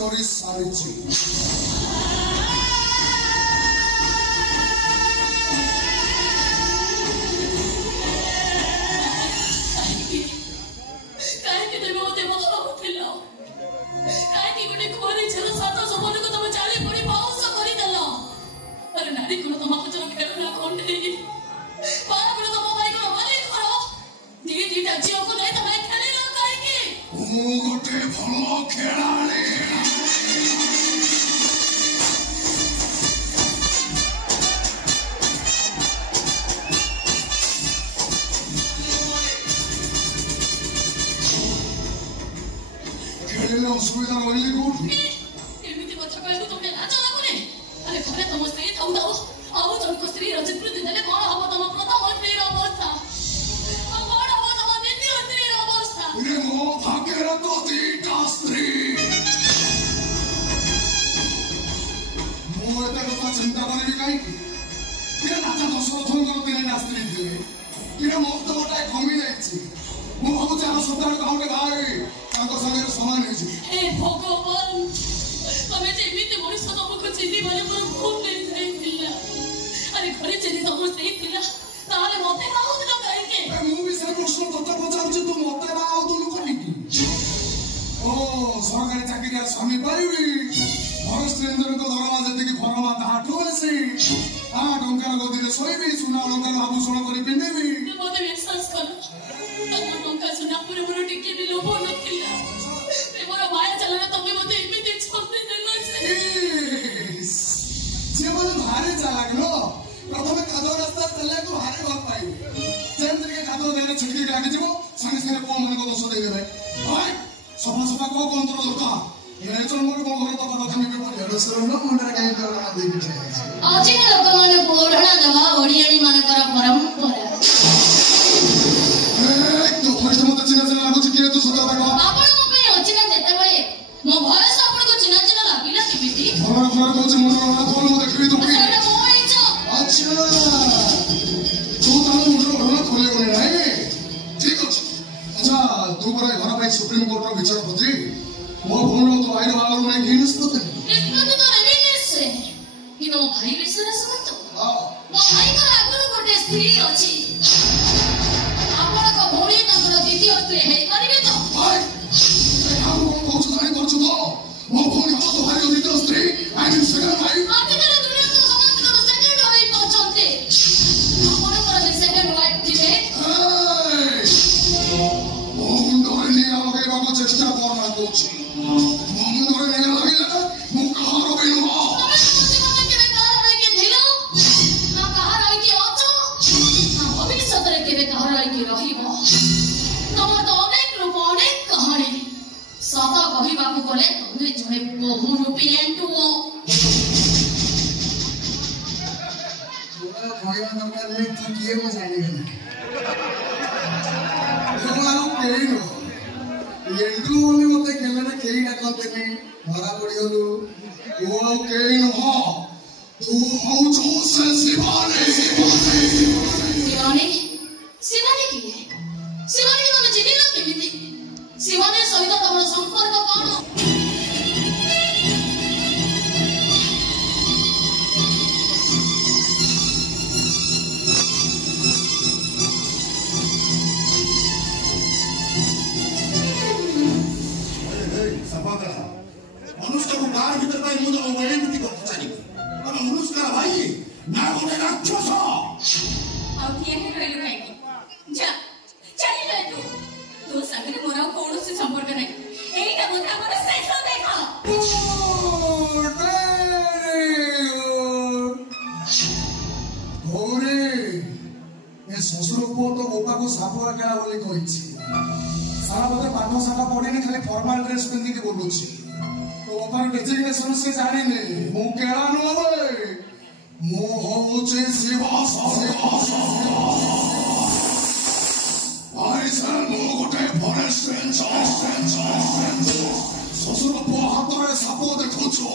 କରି ସାରିଛି। অসুবিধা হইলে কোটি এমনিতে কথা কইলে তুমি লাজ লাগুনি আরে ঘরে তোম স্ত্রী থাউ দাও আও জনক স্ত্রী রচিত প্রতি দেলে কোন হবো তোম প্রথম স্ত্রীর অবস্থা আর কোন হবো তোম দ্বিতীয় স্ত্রীর অবস্থা রে মো ভাগ্যের তো দুইটা স্ত্রী মো এটা কথা চিন্তা করিবি কাইকি এরা রাজা দশরথঙ্কর দিনে না স্ত্রী দিলে এরা মর্তবটা কমি যাইছি মো ভাবুছি আমার সন্তান কাউকে ভাই তাଙ୍କ ସାଙ୍ଗରେ ସମାନ ହେଇଛି। ହେ ଭଗବାନ ତମେ ଯେ ଏମିତି ମଣିଷ ତମକୁ ଚିହ୍ନିବାରେ ମୋର ଭୁଲ ହେଇଯାଇଥିଲା। ଆରେ ଘରେ ଯଦି ତମ ସ୍ତ୍ରୀ ଥିଲା ତାହେଲେ ମତେ ବାହାଉଥିଲ କାହିଁକି? ମୁଁ ବି ସେ ପ୍ରଶ୍ନ ତତେ ପଚାରୁଛି ତୁ ମତେ ବାହାଉଥିଲୁ କାହିଁକି? ଓ ସରକାରୀ ଚାକିରିଆ ସ୍ୱାମୀ ପାଇବି ଘର ସ୍ତ୍ରୀଙ୍କ ଦରମା ଯେତିକି ଫରମା ତାହାଠୁ ବେଶୀ 8 ଟଙ୍କାର ଗଦିରେ ଶୋଇବି ସୁନା ଅଳଙ୍କାର ଆଭୂଷଣ କରି ପିନ୍ଧିବି। ମତେ ବିଶ୍ୱାସ କର ତମ ଟଙ୍କା ସୁନା ଉପରେ ମୋର ଟିକେ ବି ଲୋଭ ନଥିଲା। ପ୍ରେମର ମାୟା ଚାଲରେ ତମେ ମତେ ଏମିତି ଛନ୍ଦି ଦେଲ ଯେ ମାନେ ଭାରି ଚାଲାକ ନ ପ୍ରଥମେ କାଦୁଅ ରାସ୍ତାରେ ଚାଲିବାକୁ ଭାରି ଭଲ ପାଇବେ ଯେମିତିକି କାଦୁଅ ଦେହରେ ଛିଟକି ଲାଗିଯିବ ସାଙ୍ଗେ ସାଙ୍ଗେ ପୁଅ ମାନଙ୍କ ଦୋଷ ଦେଇଦେବେ ସଫା ସଫା କୋଉ କନ୍ତର ଦରକାର ଜନ୍ମରୁ ମୋ ଘର ତକ କଥା ନେବେ ମୁଣ୍ଡରେ କାହିଁକି ଦେଇକି ଆଜିକା ଲୋକମାନଙ୍କୁ ଓଢ଼ଣା ଦେବା ଓଡ଼ିଆଣୀ ମାନଙ୍କର ପରମ୍ପରା। ମତେ ଚିହ୍ନା ଚିହ୍ନା ଲାଗୁଛି କିଏ ତୁ ସଦା ଦେଖ ଆପଣଙ୍କ ପାଇଁ ଅଚିହ୍ନା ଯେତେବେଳେ ମୋ ଭୟସ ଆପଣଙ୍କୁ ଚିହ୍ନା ଚିହ୍ନା ଲାଗିଲା କେମିତି? ଘର ଘର କହୁଛି ମୁଁ ଦେଖିବି ତୁ ଆଚ୍ଛା ତୁ ତାହେଲେ ମୁଣ୍ଡର ଘଟଣା ଖୋଲିବୁନି ନାଇଁ ଠିକ ଅଛି। ଆଚ୍ଛା ତୁ ପରା ଘର ପାଇଁ ସୁପ୍ରିମକୋର୍ଟର ବିଚାରପତି ମୋ ଭଉଣୀ ତୋ ଭାଇର ବାହାଘର ନାହିଁ କି ନିଷ୍ପତ୍ତି ତ ନେବି ନିଶ୍ଚୟ କିନ୍ତୁ ମୋ ଭାଇ ବିଷୟରେ ଶୁଣନ୍ତୁ ମୋ ଭାଇଙ୍କର ଆଗରୁ ଗୋଟେ ସ୍ତ୍ରୀ ଅଛି ଆପଣଙ୍କ ଭଉଣୀ ତାଙ୍କର ଦ୍ୱିତୀୟ ସ୍ତ୍ରୀ ହେଇପାରିବେ ତ? କଣ କହୁଛୁ ଜାଣିପାରୁଛୁ ତ ମୋ ଭଉଣୀ ହବ ତୋ ଭାଇର ଦ୍ୱିତୀୟ ସ୍ତ୍ରୀ ଆଜିକାଲି ଦୁନିଆ ତ ସମସ୍ତଙ୍କର ସେକେଣ୍ଡ ୱାଇଫ୍ ଅଛନ୍ତି ଆପଣଙ୍କର ବି ସେକେଣ୍ଡ ୱାଇଫ୍ ଥିବେ। ମୋ ମୁଣ୍ଡରେ ନିଆଁ ଲଗେଇବାକୁ ଚେଷ୍ଟା କରନା କହୁଛି ମୋ ମୁଣ୍ଡରେ ନିଆଁ ଲାଗିଲା ମୁଁ କାହାର ବି ନୁହଁ। କେବେ କାହାର ରହିକି ଥିଲ ନା କାହାର ରହିକି ଅଛ ନା ଭବିଷ୍ୟତରେ କେବେ କାହାର ରହିକି ରହିବ। ତମର ତ ଅନେକ ରୂପ ଅନେକ କାହାଣୀ ସତ କହିବାକୁ ଗଲେ ତମେ ଜଣେ ବହୁ ରୂପୀ ଏଣ୍ଟୁଅ। କହିବା ଦରକାର ନାହିଁ ତୁ କିଏ ମୁଁ ଜାଣିଗଲି ଆଉ କେହି ନୁହଁ ଏଣ୍ଡୁ ବୋଲି ମତେ କେଲେରେ କେହି ଡାକନ୍ତିନି ଧରା ପଡ଼ିଗଲୁ ତୁ ଆଉ କେହି ନୁହଁ ତୁ ହଉଛୁ ସେ ଶିବାନୀ। ଶିବାନୀ ଶିବାନୀ କିଏ? ଶିବାନୀକି ତମେ ଚିହ୍ନିଲ କେମିତି? ଶିବାନୀ ସହିତ ତମର ସମ୍ପର୍କ କଣ? ଅନୁଷ୍କାକୁ କାର ଭିତରେ ପାଇଁ ମୁଁ ତମ ଏମିତି କଥା ଚାଲିବି ତମ ଅନୁଷ୍କାର ଭାଇ ନା ଗୋଟେ ରାକ୍ଷସ। ଆଉ କିଏ ରହିଲୁ କାହିଁକି? ଯା ଚାଲିଲ ଏଠୁ ତୋ ସାଙ୍ଗରେ ମୋର ଆଉ କୌଣସି ସମ୍ପର୍କ ନାହିଁ। ଏଇଟା ବୋଧେ ଆମର ଶେଷ ଦେଖା। ଭଉଣୀ ଏ ଶ୍ୱଶୁର ପୁଅ ତ ବୋପାକୁ ସାପୁଆ ଖେଳା ବୋଲି କହିଛି ସାରା ବୋଧେ ପାଠ ସାଠ ପଢିନି ଖାଲି ଫର୍ମାଲ ଡ୍ରେସ ପିନ୍ଧିକି ବୁଲୁଛି ତୋ ବୋପାର ଡେଜିଗ୍ନେସନ ସେ ଜାଣିନି ମୁଁ କେଳା ନୁହଁ ବେ ମୁଁ ହଉଛି ଶିବ ମୁଁ ଗୋଟେ ଫରେଷ୍ଟ ଶ୍ୱଶୁର ପୁଅ ହାତରେ ସାପ ଦେଖୁଛୁ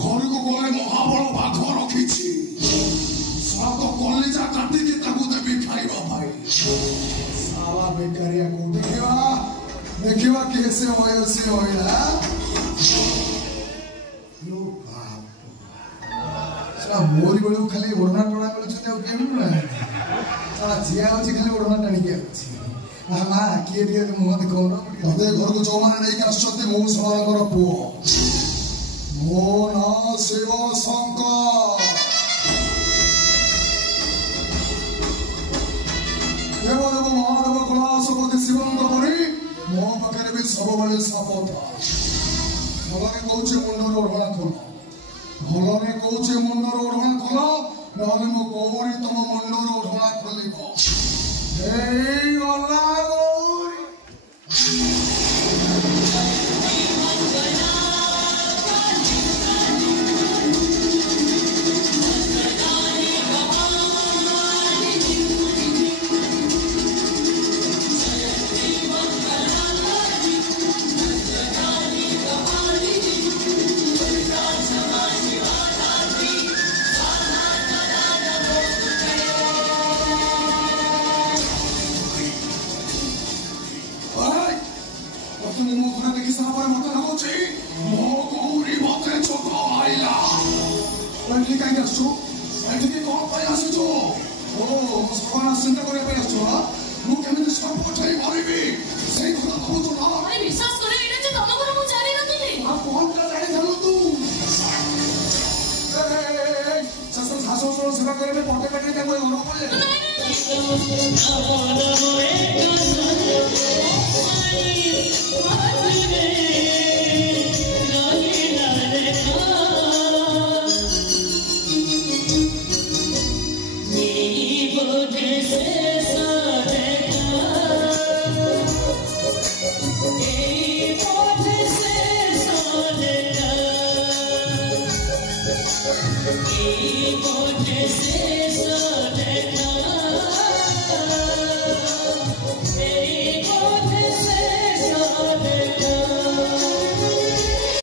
ଘରକୁ ଗଲେ ମହାବଳ ବାଘ ରଖିଛି ସାପ କଲିଜା କାଟିକି ତାକୁ ଦେବି ଖାଇବା ପାଇଁ ସାରା ବେକାରିଆ କୋଉଠି ଦେଖିବା କିଏ ସେ ହଇଲା गौरी बेलू खाली ओढ़ना टोड़ा मिलूँ जिया खाली ओढ़ना टाणिकी माँ किए मुह देखो घर को जो मैंने नहीं आसुँच मु समान पुओ मो ना शिव शंकर देव देव महादेव कैलाशपति शिवंक परी मो पाखे भी सब बड़े साप था भलरे कौचे मुंडर ओढ़ना खोल भलरे कौचे मुंडर ओढ़ना खोल नहले मो गौरी तुम मुंडर ओढ़ना खोलिब हे गला गौरी नहीं